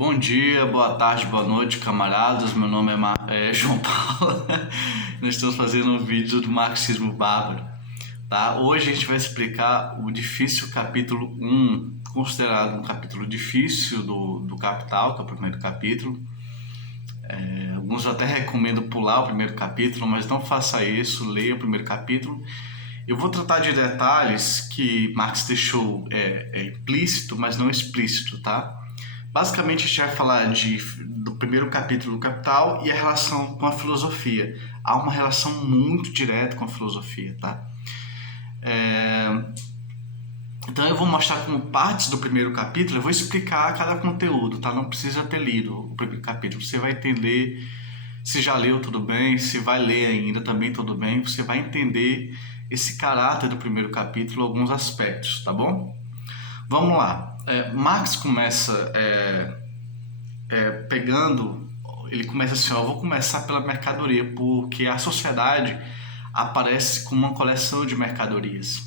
Bom dia, boa tarde, boa noite, camaradas. Meu nome é João Paulo. Nós estamos fazendo um vídeo do marxismo bárbaro. Tá? Hoje a gente vai explicar o difícil capítulo 1, considerado um capítulo difícil do Capital, que é o primeiro capítulo. Alguns até recomendam pular o primeiro capítulo, mas não faça isso, leia o primeiro capítulo. Eu vou tratar de detalhes que Marx deixou implícito, mas não explícito, tá? Basicamente, a gente vai falar do primeiro capítulo do Capital e a relação com a filosofia. Há uma relação muito direta com a filosofia, tá? Então eu vou mostrar como partes do primeiro capítulo, eu vou explicar cada conteúdo, tá? Não precisa ter lido o primeiro capítulo, você vai entender. Se já leu, tudo bem. Se vai ler ainda, também tudo bem. Você vai entender esse caráter do primeiro capítulo, alguns aspectos, tá bom? Vamos lá. Marx começa ele começa assim, eu vou começar pela mercadoria, porque a sociedade aparece como uma coleção de mercadorias.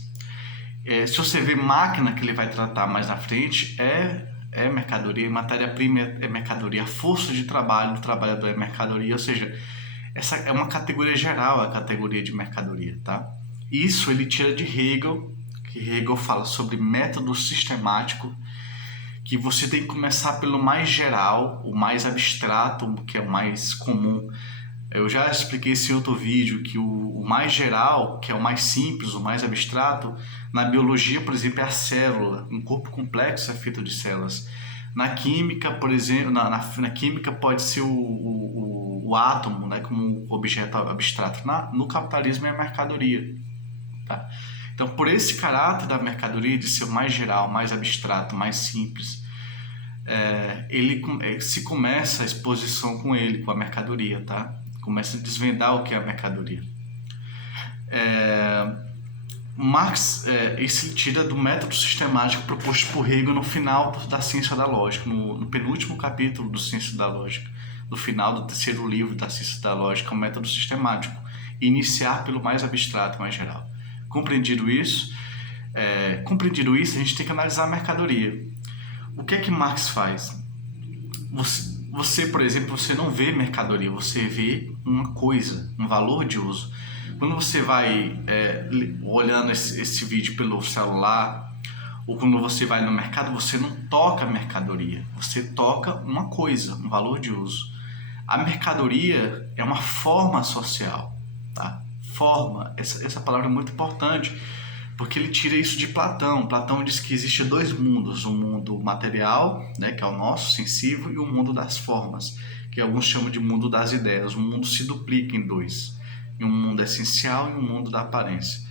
Se você vê máquina, que ele vai tratar mais na frente, é mercadoria, matéria-prima é mercadoria, a força de trabalho do trabalhador é mercadoria, ou seja, essa é uma categoria geral, a categoria de mercadoria, tá? Isso ele tira de Hegel, que Hegel fala sobre método sistemático, que você tem que começar pelo mais geral, o mais abstrato, que é o mais comum. Eu já expliquei esse outro vídeo que o mais geral, que é o mais simples, o mais abstrato, na biologia, por exemplo, é a célula. Um corpo complexo é feito de células. Na química, por exemplo, na química pode ser o átomo, né, como objeto abstrato. No capitalismo é a mercadoria. Tá? Então, por esse caráter da mercadoria, de ser o mais geral, mais abstrato, mais simples, se começa a exposição com ele, com a mercadoria, tá? Começa a desvendar o que é a mercadoria. Marx se tira do método sistemático proposto por Hegel no final da Ciência da Lógica, no penúltimo capítulo do Ciência da Lógica, no final do terceiro livro da Ciência da Lógica, o método sistemático, iniciar pelo mais abstrato, mais geral. Compreendido isso, a gente tem que analisar a mercadoria. O que é que Marx faz? Você, por exemplo, você não vê mercadoria, você vê uma coisa, um valor de uso. Quando você vai olhando esse vídeo pelo celular, ou quando você vai no mercado, você não toca a mercadoria, você toca uma coisa, um valor de uso. A mercadoria é uma forma social, tá? Forma, essa palavra é muito importante, porque ele tira isso de Platão. Platão diz que existe dois mundos, um mundo material, né, que é o nosso, sensível, e o mundo das formas, que alguns chamam de mundo das ideias. O mundo se duplica em dois, em um mundo essencial e um mundo da aparência.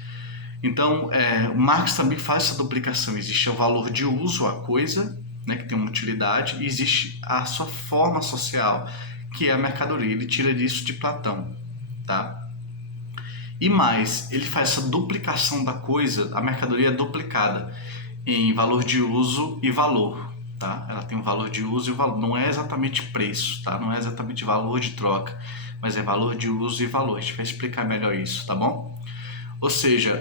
Então, Marx também faz essa duplicação. Existe o valor de uso, a coisa, né, que tem uma utilidade, e existe a sua forma social, que é a mercadoria. Ele tira disso de Platão, tá? E mais, ele faz essa duplicação da coisa, a mercadoria é duplicada em valor de uso e valor, tá? Ela tem um valor de uso e valor, não é exatamente preço, tá? Não é exatamente valor de troca, mas é valor de uso e valor. A gente vai explicar melhor isso, tá bom? Ou seja,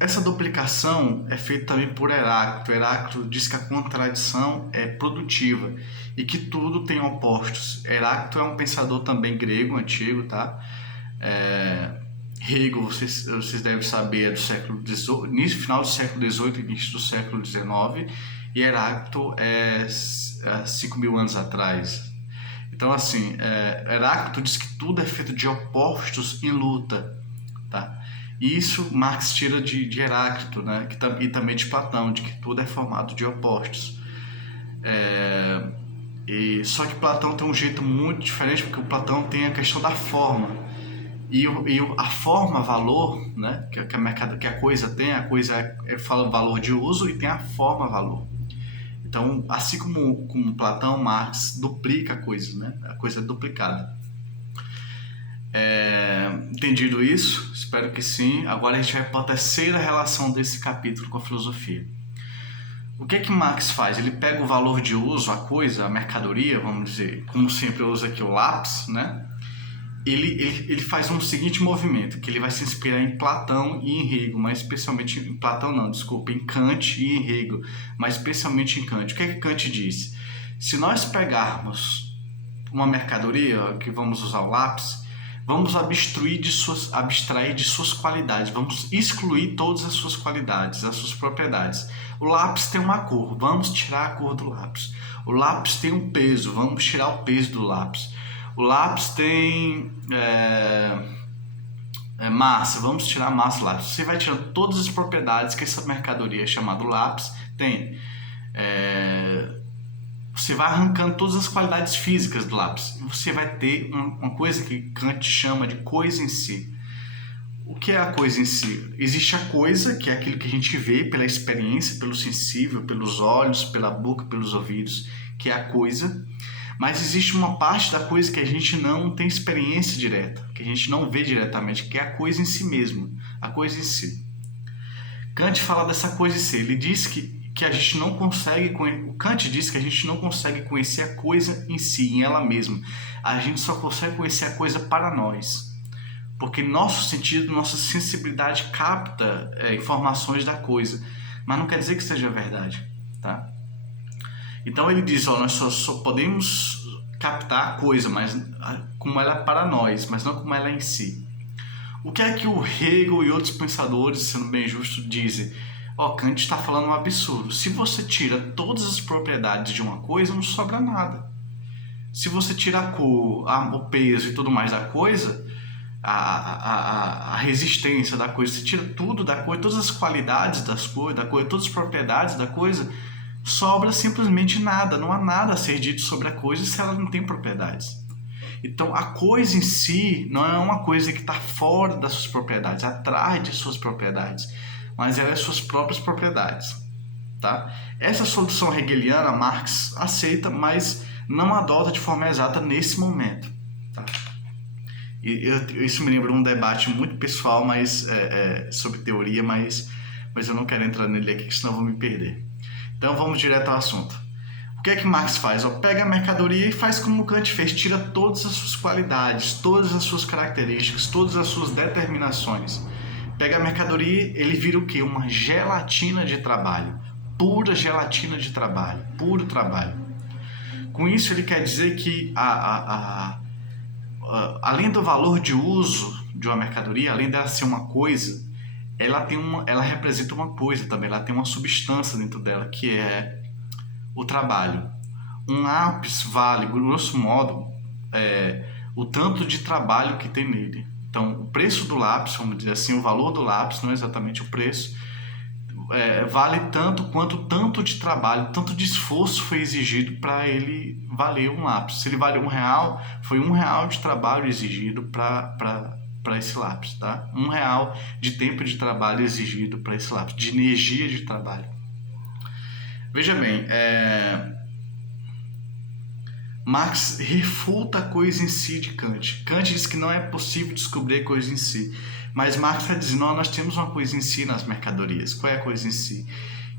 essa duplicação é feita também por Heráclito. Heráclito diz que a contradição é produtiva e que tudo tem opostos. Heráclito é um pensador também grego, antigo, tá? Hegel, vocês devem saber, é do século XVIII, final do século XVIII, início do século XIX, e Heráclito é 5.000 anos atrás. Então, assim, Heráclito diz que tudo é feito de opostos em luta, tá? E isso Marx tira de Heráclito, né? E também de Platão, de que tudo é formado de opostos. Só que Platão tem um jeito muito diferente, porque o Platão tem a questão da forma. E a forma, valor, né? que a coisa tem, a coisa fala valor de uso e tem a forma, valor. Então, assim como Platão, Marx duplica a coisa, né? A coisa é duplicada. Entendido isso? Espero que sim. Agora a gente vai para a terceira relação desse capítulo com a filosofia. O que é que Marx faz? Ele pega o valor de uso, a coisa, a mercadoria, vamos dizer, como sempre eu uso aqui o lápis, né? ele faz um seguinte movimento, que ele vai se inspirar em Platão e em Hegel, mas especialmente em Platão não, desculpa, em Kant e em Hegel, mas especialmente em Kant. O que é que Kant disse? Se nós pegarmos uma mercadoria, que vamos usar o lápis, vamos abstrair de suas qualidades, vamos excluir todas as suas qualidades, as suas propriedades. O lápis tem uma cor, vamos tirar a cor do lápis. O lápis tem um peso, vamos tirar o peso do lápis. O lápis tem massa, vamos tirar a massa do lápis. Você vai tirando todas as propriedades que essa mercadoria chamada lápis tem. Você vai arrancando todas as qualidades físicas do lápis. Você vai ter uma coisa que Kant chama de coisa em si. O que é a coisa em si? Existe a coisa, que é aquilo que a gente vê pela experiência, pelo sensível, pelos olhos, pela boca, pelos ouvidos, que é a coisa. Mas existe uma parte da coisa que a gente não tem experiência direta, que a gente não vê diretamente, que é a coisa em si mesmo, a coisa em si. Kant fala dessa coisa em si. Ele diz que a gente não consegue, Kant diz que a gente não consegue conhecer a coisa em si, em ela mesma. A gente só consegue conhecer a coisa para nós. Porque nosso sentido, nossa sensibilidade capta informações da coisa. Mas não quer dizer que seja verdade, tá? Então ele diz, nós só podemos captar a coisa, mas como ela é para nós, mas não como ela é em si. O que é que o Hegel e outros pensadores, sendo bem justo, dizem? Kant está falando um absurdo. Se você tira todas as propriedades de uma coisa, não sobra nada. Se você tira a cor, o peso e tudo mais da coisa, a resistência da coisa, você tira tudo da coisa, todas as qualidades da coisa, todas as propriedades da coisa, sobra simplesmente nada. Não há nada a ser dito sobre a coisa se ela não tem propriedades. Então, a coisa em si não é uma coisa que está fora das suas propriedades, atrás de suas propriedades, mas ela é suas próprias propriedades, tá? Essa solução hegeliana, Marx aceita, mas não adota de forma exata nesse momento, tá? Isso me lembra um debate muito pessoal, mas sobre teoria, mas eu não quero entrar nele aqui, senão eu vou me perder. Então vamos direto ao assunto. O que é que Marx faz? Pega a mercadoria e faz como Kant fez, tira todas as suas qualidades, todas as suas características, todas as suas determinações. Pega a mercadoria, ele vira o quê? Uma gelatina de trabalho, pura gelatina de trabalho, puro trabalho. Com isso ele quer dizer que além do valor de uso de uma mercadoria, além dela ser uma coisa, ela representa uma coisa também, ela tem uma substância dentro dela, que é o trabalho. Um lápis vale, grosso modo, o tanto de trabalho que tem nele. Então, o preço do lápis, vamos dizer assim, o valor do lápis, não é exatamente o preço, vale tanto quanto tanto de trabalho, tanto de esforço foi exigido para ele valer um lápis. Se ele vale R$1, foi R$1 de trabalho exigido para esse lápis, tá? R$1 de tempo de trabalho exigido para esse lápis, de energia de trabalho. Veja bem, Marx refuta a coisa em si de Kant. Kant diz que não é possível descobrir a coisa em si, mas Marx está dizendo, nós temos uma coisa em si nas mercadorias. Qual é a coisa em si?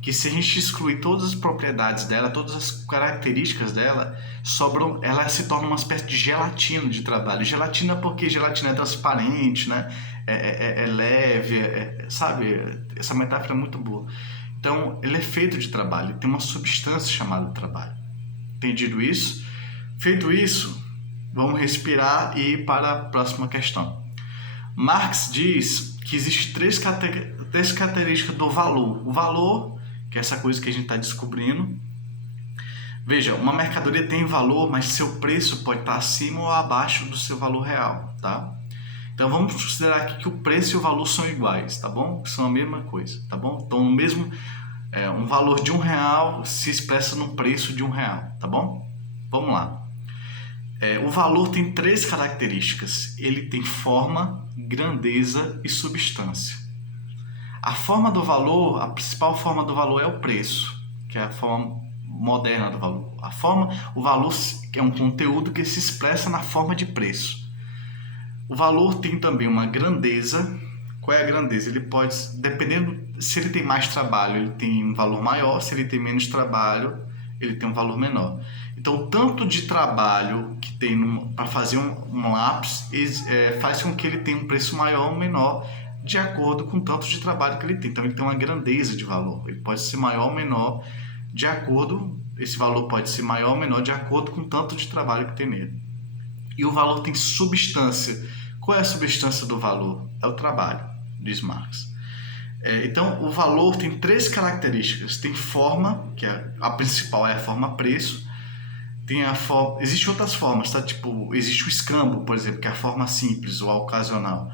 Que se a gente excluir todas as propriedades dela, todas as características dela, ela se torna uma espécie de gelatina de trabalho. Gelatina porque gelatina é transparente, né? É leve, sabe? Essa metáfora é muito boa. Então, ele é feito de trabalho, tem uma substância chamada trabalho. Entendido isso? Feito isso, vamos respirar e ir para a próxima questão. Marx diz que existem três características do valor. O valor, que é essa coisa que a gente está descobrindo. Veja, uma mercadoria tem valor, mas seu preço pode estar acima ou abaixo do seu valor real, tá? Então vamos considerar aqui que o preço e o valor são iguais, tá bom? São a mesma coisa, tá bom? Então o mesmo, um valor de R$1 se expressa no preço de R$1, tá bom? Vamos lá. O valor tem três características. Ele tem forma, grandeza e substância. A forma do valor, a principal forma do valor é o preço, que é a forma moderna do valor. O valor é um conteúdo que se expressa na forma de preço. O valor tem também uma grandeza. Qual é a grandeza? Ele pode, dependendo, se ele tem mais trabalho, ele tem um valor maior, se ele tem menos trabalho, ele tem um valor menor. Então, tanto de trabalho que tem para fazer um lápis faz com que ele tenha um preço maior ou menor de acordo com o tanto de trabalho que ele tem. Então, ele tem uma grandeza de valor. Ele pode ser maior ou menor de acordo... Esse valor pode ser maior ou menor de acordo com o tanto de trabalho que tem nele. E o valor tem substância. Qual é a substância do valor? É o trabalho, diz Marx. Então, o valor tem 3 características. Tem forma, que a principal é a forma preço. Existem outras formas, tá? Tipo, existe o escambo, por exemplo, que é a forma simples ou a ocasional.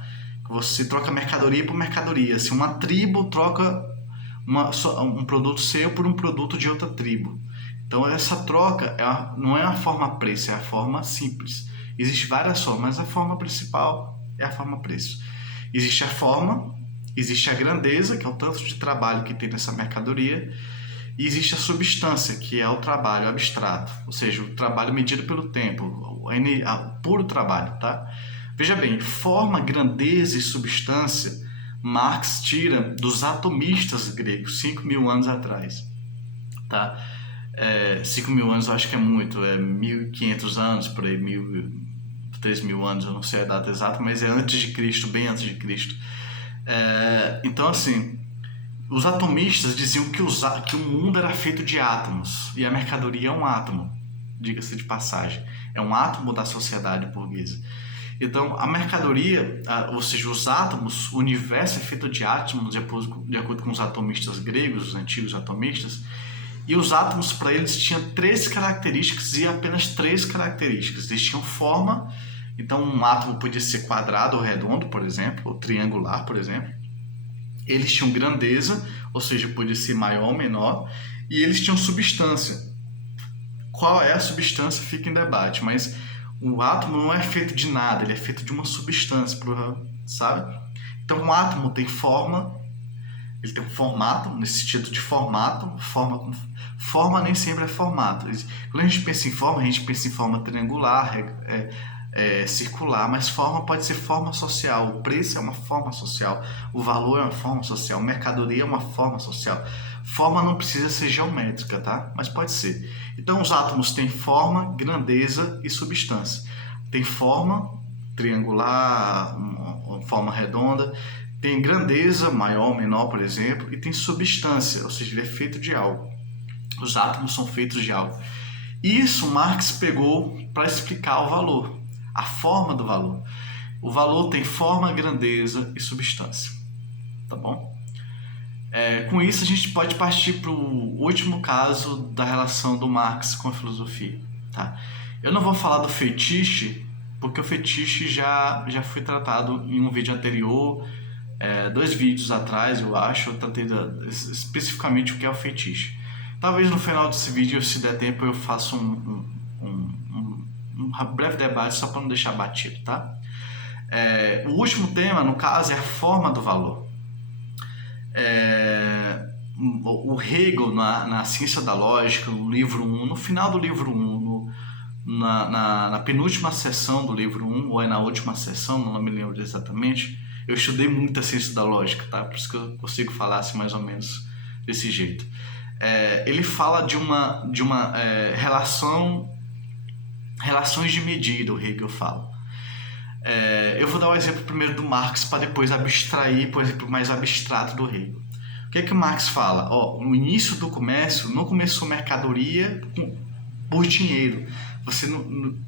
Você troca mercadoria por mercadoria. Se uma tribo troca um produto seu por um produto de outra tribo. Então, essa troca não é a forma preço, é a forma simples. Existem várias formas, mas a forma principal é a forma preço. Existe a forma, existe a grandeza, que é o tanto de trabalho que tem nessa mercadoria, e existe a substância, que é o trabalho abstrato, ou seja, o trabalho medido pelo tempo, o puro trabalho, tá? Veja bem, forma, grandeza e substância, Marx tira dos atomistas gregos, 5.000 anos atrás, tá? 5.000 anos eu acho que é muito, 1.500 anos, por aí, 3.000 anos, eu não sei a data exata, mas é antes de Cristo, bem antes de Cristo. Então, assim, os atomistas diziam que o mundo era feito de átomos, e a mercadoria é um átomo, diga-se de passagem, é um átomo da sociedade burguesa. Então, a mercadoria, ou seja, os átomos, o universo é feito de átomos, de acordo com os atomistas gregos, os antigos atomistas, e os átomos, para eles, tinham 3 características e apenas 3 características. Eles tinham forma, então um átomo podia ser quadrado ou redondo, por exemplo, ou triangular, por exemplo. Eles tinham grandeza, ou seja, podia ser maior ou menor, e eles tinham substância. Qual é a substância fica em debate, mas o átomo não é feito de nada, ele é feito de uma substância, sabe? Então um átomo tem forma, ele tem um formato, nesse sentido de formato, forma nem sempre é formato. Quando a gente pensa em forma triangular, circular, mas forma pode ser forma social, o preço é uma forma social, o valor é uma forma social, mercadoria é uma forma social. Forma não precisa ser geométrica, tá? Mas pode ser. Então os átomos têm forma, grandeza e substância. Tem forma triangular, uma forma redonda, tem grandeza, maior ou menor, por exemplo, e tem substância, ou seja, ele é feito de algo. Os átomos são feitos de algo. Isso Marx pegou para explicar o valor, a forma do valor. O valor tem forma, grandeza e substância, tá bom? Com isso a gente pode partir para o último caso da relação do Marx com a filosofia, tá? Eu não vou falar do fetiche, porque o fetiche já foi tratado em um vídeo anterior, 2 vídeos atrás, eu acho, eu tratei especificamente o que é o fetiche. Talvez no final desse vídeo, se der tempo, eu faça um breve debate só para não deixar batido, tá? O último tema, no caso, é a forma do valor. O Hegel, na Ciência da Lógica, no livro 1, no final do livro 1, na penúltima sessão do livro 1, ou é na última sessão, não me lembro exatamente. Eu estudei muito a Ciência da Lógica, tá? Por isso que eu consigo falar assim, mais ou menos desse jeito. Ele fala de uma relações de medida, o Hegel fala. Eu vou dar o exemplo primeiro do Marx para depois abstrair, por exemplo, mais abstrato do Hegel. O que é que o Marx fala? No início do comércio, não começou mercadoria por dinheiro.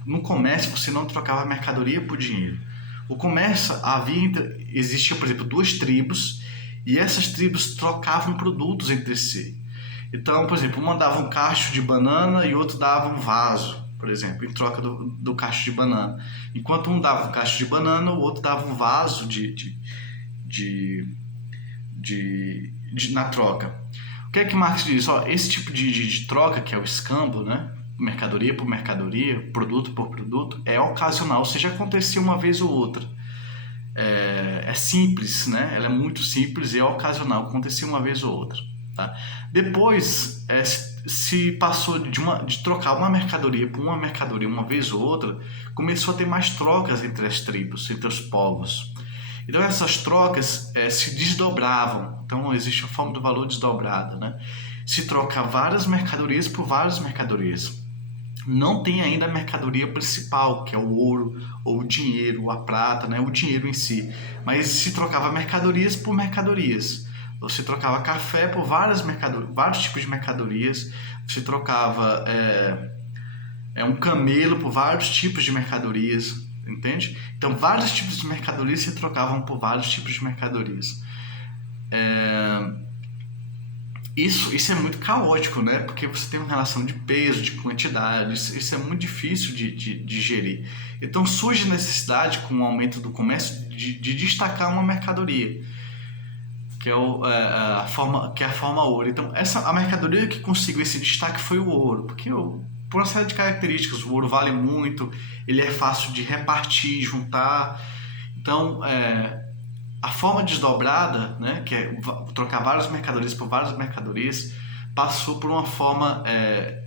No comércio, você não trocava mercadoria por dinheiro. O comércio existia, por exemplo, 2 tribos e essas tribos trocavam produtos entre si. Então, por exemplo, uma dava um cacho de banana e outro dava um vaso, por exemplo, em troca do cacho de banana. Enquanto um dava um cacho de banana, o outro dava um vaso na troca. O que é que Marx diz? Esse tipo de troca, que é o escambo, né? Mercadoria por mercadoria, produto por produto, é ocasional, ou seja, acontecia uma vez ou outra. É simples, né? Ela é muito simples e é ocasional, acontecia uma vez ou outra. Tá? Depois, se passou de trocar uma mercadoria por uma mercadoria uma vez ou outra, começou a ter mais trocas entre as tribos, entre os povos. Então essas trocas se desdobravam. Então existe a forma do valor desdobrado, né? Se troca várias mercadorias por várias mercadorias. não tem ainda a mercadoria principal, que é o ouro, ou o dinheiro, a prata, né? O dinheiro em si. Mas se trocava mercadorias por mercadorias. Você trocava café por vários tipos de mercadorias. Você trocava um camelo por vários tipos de mercadorias, entende? Então, vários tipos de mercadorias se trocavam por vários tipos de mercadorias. Isso é muito caótico, né? Porque você tem uma relação de peso, de quantidade, isso é muito difícil de gerir. Então surge a necessidade, com o aumento do comércio, de destacar uma mercadoria, que é a forma ouro. Então a mercadoria que conseguiu esse destaque foi o ouro, porque por uma série de características, o ouro vale muito, ele é fácil de repartir, juntar. Então a forma desdobrada, né, que é trocar várias mercadorias por várias mercadorias, passou por uma forma,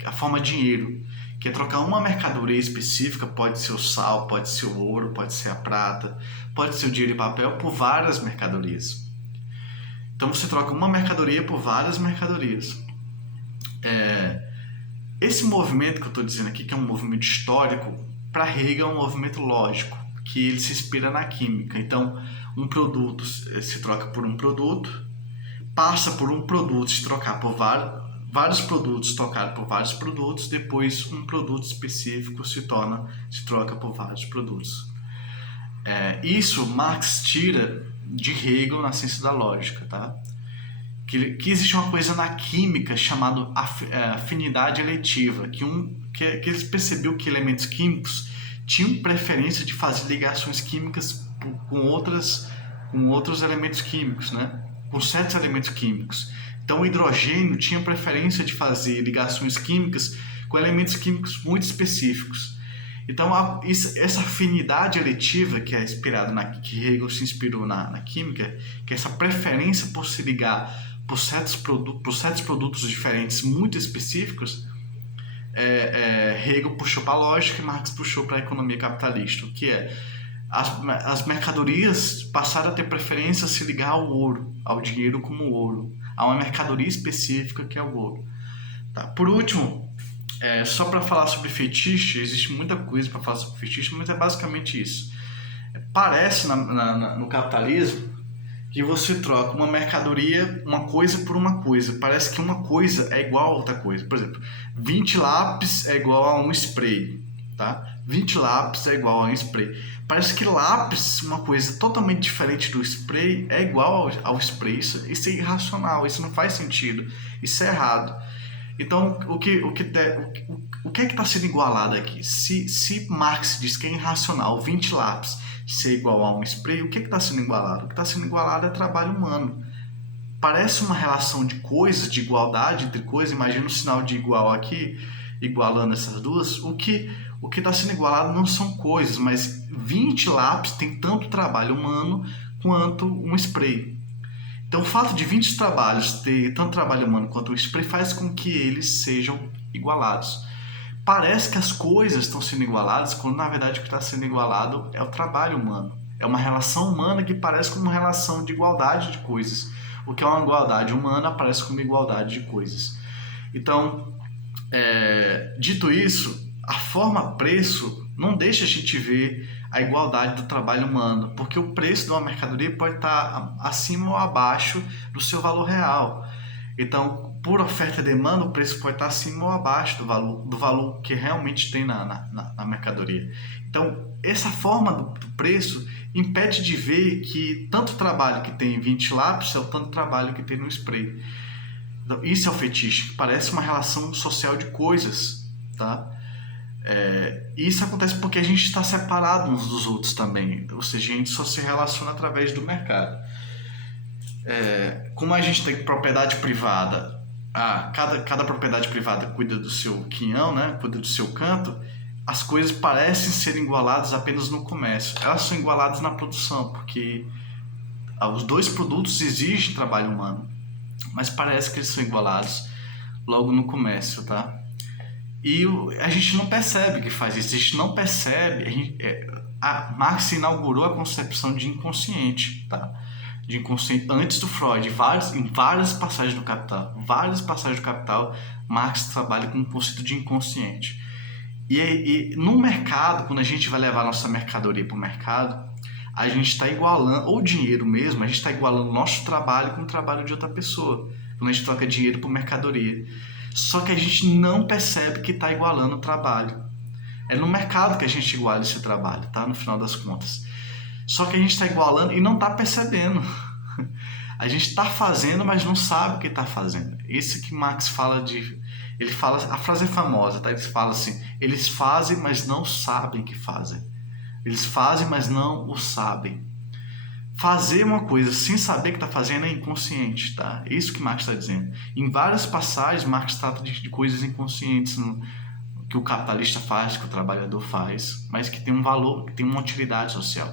a forma dinheiro, que é trocar uma mercadoria específica, pode ser o sal, pode ser o ouro, pode ser a prata, pode ser o dinheiro em papel, por várias mercadorias. Então você troca uma mercadoria por várias mercadorias. Esse movimento que eu estou dizendo aqui, que é um movimento histórico, para Hegel é um movimento lógico, que ele se inspira na química. Então, um produto se troca por um produto, passa por um produto se trocar por vários produtos trocados por vários produtos, depois um produto específico se troca por vários produtos. Isso Marx tira de Hegel na ciência da lógica, tá? Que existe uma coisa na química chamada afinidade eletiva, que eles perceberam que elementos químicos tinham preferência de fazer ligações químicas com outros elementos químicos, né? Com certos elementos químicos. Então o hidrogênio tinha preferência de fazer ligações químicas com elementos químicos muito específicos. Então essa afinidade eletiva, que é inspirada que Hegel se inspirou na química, que é essa preferência por se ligar por certos produtos diferentes muito específicos, Hegel puxou para a lógica e Marx puxou para a economia capitalista, o que é as mercadorias passaram a ter preferência a se ligar ao ouro, ao dinheiro como ouro, a uma mercadoria específica que é o ouro. Tá? Por último, só para falar sobre fetiche, existe muita coisa para falar sobre fetiche, mas é basicamente isso. Parece no capitalismo que você troca uma mercadoria, uma coisa por uma coisa. Parece que uma coisa é igual a outra coisa. Por exemplo, 20 lápis é igual a um spray, tá? 20 lápis é igual a um spray. Parece que lápis, uma coisa totalmente diferente do spray, é igual ao spray. Isso é irracional, isso não faz sentido, isso é errado. Então, o que é que está sendo igualado aqui? Se Marx diz que é irracional 20 lápis ser igual a um spray, o que está sendo igualado? O que está sendo igualado é trabalho humano. Parece uma relação de coisas, de igualdade entre coisas. Imagina um sinal de igual aqui, igualando essas duas. O que está sendo igualado não são coisas, mas 20 lápis tem tanto trabalho humano quanto um spray. Então, o fato de 20 trabalhos ter tanto trabalho humano quanto o spray faz com que eles sejam igualados. Parece que as coisas estão sendo igualadas, quando na verdade o que está sendo igualado é o trabalho humano. É uma relação humana que parece como uma relação de igualdade de coisas. O que é uma igualdade humana parece como igualdade de coisas. Então, dito isso, a forma preço não deixa a gente ver a igualdade do trabalho humano, porque o preço de uma mercadoria pode estar acima ou abaixo do seu valor real. Então, por oferta e demanda, o preço pode estar acima ou abaixo do valor que realmente tem na mercadoria. Então, essa forma do preço impede de ver que tanto trabalho que tem em 20 lápis é o tanto trabalho que tem no spray. Então, isso é o fetiche, que parece uma relação social de coisas, tá? Isso acontece porque a gente está separado uns dos outros também, ou seja, a gente só se relaciona através do mercado. Como a gente tem propriedade privada, cada propriedade privada cuida do seu quinhão, né? Cuida do seu canto, as coisas parecem ser igualadas apenas no comércio. Elas são igualadas na produção, porque os dois produtos exigem trabalho humano, mas parece que eles são igualados logo no comércio, tá? E a gente não percebe que faz isso, a gente não percebe. Marx inaugurou a concepção de inconsciente, tá? De inconsciente antes do Freud, em várias passagens do Capital. Marx trabalha com o conceito de inconsciente. E no mercado, quando a gente vai levar a nossa mercadoria para o mercado, a gente está igualando, ou dinheiro mesmo, a gente está igualando o nosso trabalho com o trabalho de outra pessoa. Quando a gente troca dinheiro por mercadoria. Só que a gente não percebe que está igualando o trabalho. É no mercado que a gente iguala esse trabalho, tá? No final das contas. Só que a gente está igualando e não está percebendo. A gente está fazendo, mas não sabe o que está fazendo. Esse que Marx fala de... Ele fala, a frase é famosa, tá? Ele fala assim, eles fazem, mas não sabem que fazem. Eles fazem, mas não o sabem. Fazer uma coisa sem saber que está fazendo é inconsciente, tá? É isso que Marx está dizendo. Em várias passagens, Marx trata de coisas inconscientes que o capitalista faz, que o trabalhador faz, mas que tem um valor, que tem uma utilidade social.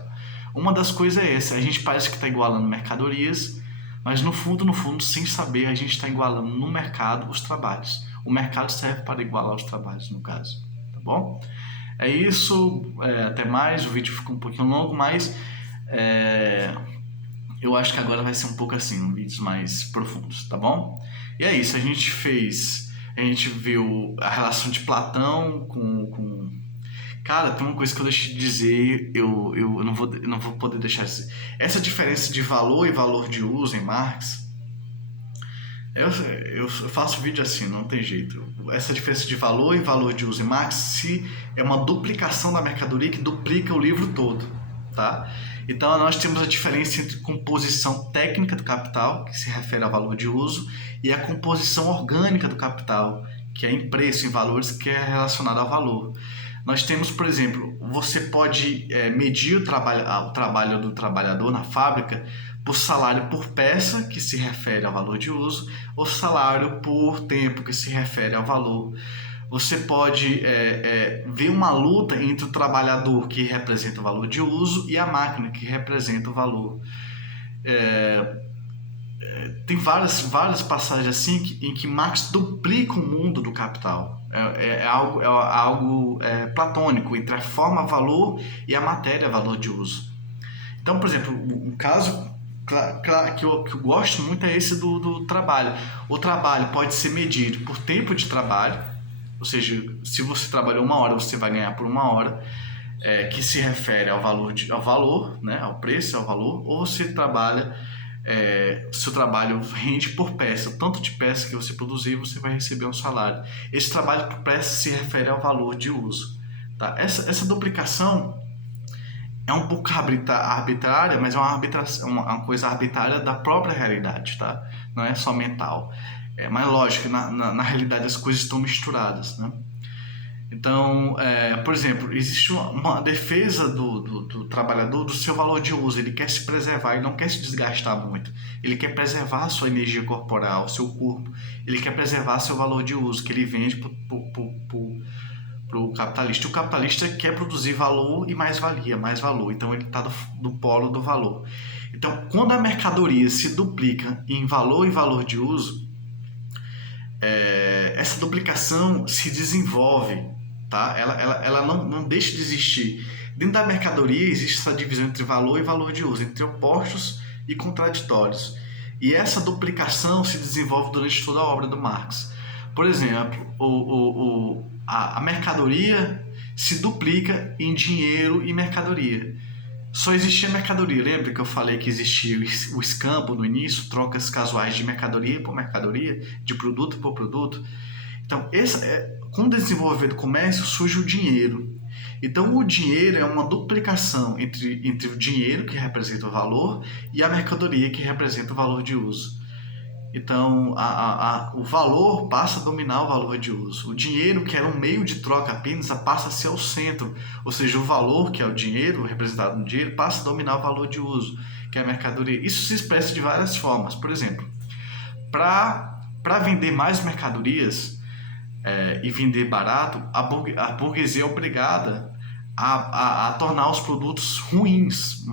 Uma das coisas é essa, a gente parece que está igualando mercadorias, mas no fundo, sem saber, a gente está igualando no mercado os trabalhos. O mercado serve para igualar os trabalhos, no caso, tá bom? É isso, até mais, o vídeo ficou um pouquinho longo, mas eu acho que agora vai ser um pouco assim, vídeos mais profundos, tá bom? E é isso, a gente viu a relação de Platão com... Cara, tem uma coisa que eu deixei de dizer, eu não vou poder deixar de dizer. Essa diferença de valor e valor de uso em Marx, eu faço vídeo assim, não tem jeito. Essa diferença de valor e valor de uso em Marx se é uma duplicação da mercadoria que duplica o livro todo, tá? Então nós temos a diferença entre composição técnica do capital, que se refere ao valor de uso, e a composição orgânica do capital, que é em preço, em valores, que é relacionada ao valor. Nós temos, por exemplo, você pode medir o trabalho do trabalhador na fábrica por salário por peça, que se refere ao valor de uso, ou salário por tempo, que se refere ao valor. Você pode ver uma luta entre o trabalhador, que representa o valor de uso, e a máquina, que representa o valor. Tem várias passagens assim em que Marx duplica o mundo do capital. É algo platônico, entre a forma valor e a matéria valor de uso. Então, por exemplo, um caso que eu gosto muito é esse do trabalho. O trabalho pode ser medido por tempo de trabalho, ou seja, se você trabalhou 1 hora, você vai ganhar por 1 hora, que se refere ao valor, né, ao preço, ao valor, ou você trabalha, seu trabalho rende por peça, tanto de peça que você produzir, você vai receber um salário. Esse trabalho por peça se refere ao valor de uso. Tá? Essa duplicação é um pouco arbitrária, mas é uma coisa arbitrária da própria realidade, tá? Não é só mental. Mas lógico, na realidade as coisas estão misturadas, né? Então, por exemplo, existe uma defesa do trabalhador do seu valor de uso. Ele quer se preservar, ele não quer se desgastar muito. Ele quer preservar a sua energia corporal, seu corpo. Ele quer preservar seu valor de uso, que ele vende para o capitalista. O capitalista quer produzir valor e mais-valia, mais valor. Então, ele está do polo do valor. Então, quando a mercadoria se duplica em valor e valor de uso, essa duplicação se desenvolve, tá? Ela não deixa de existir. Dentro da mercadoria existe essa divisão entre valor e valor de uso, entre opostos e contraditórios. E essa duplicação se desenvolve durante toda a obra do Marx. Por exemplo, a mercadoria se duplica em dinheiro e mercadoria. Só existia mercadoria. Lembra que eu falei que existia o escambo no início, trocas casuais de mercadoria por mercadoria, de produto por produto? Então, com o desenvolvimento do comércio surge o dinheiro. Então, o dinheiro é uma duplicação entre o dinheiro, que representa o valor, e a mercadoria, que representa o valor de uso. Então, o valor passa a dominar o valor de uso. O dinheiro, que era um meio de troca apenas, passa a ser o centro. Ou seja, o valor, que é o dinheiro, representado no dinheiro, passa a dominar o valor de uso, que é a mercadoria. Isso se expressa de várias formas. Por exemplo, para vender mais mercadorias e vender barato, a burguesia é obrigada a tornar os produtos ruins,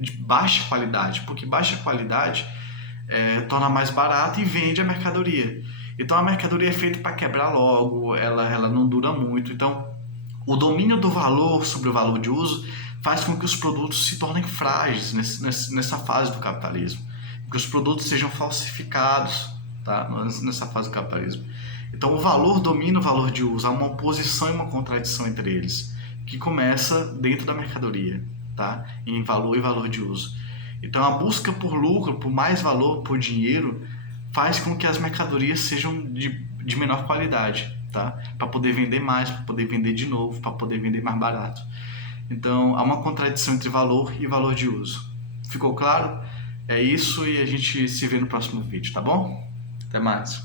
de baixa qualidade, porque baixa qualidade torna mais barato e vende a mercadoria. Então a mercadoria é feita para quebrar logo, ela não dura muito. Então o domínio do valor sobre o valor de uso faz com que os produtos se tornem frágeis nessa fase do capitalismo, que os produtos sejam falsificados. tá? Nessa fase do capitalismo. Então o valor domina o valor de uso, há uma oposição e uma contradição entre eles, que começa dentro da mercadoria, tá? Em valor e valor de uso. Então a busca por lucro, por mais valor, por dinheiro, faz com que as mercadorias sejam de menor qualidade, tá? Para poder vender mais, para poder vender de novo, para poder vender mais barato. Então há uma contradição entre valor e valor de uso. Ficou claro? É isso e a gente se vê no próximo vídeo, tá bom? Até mais.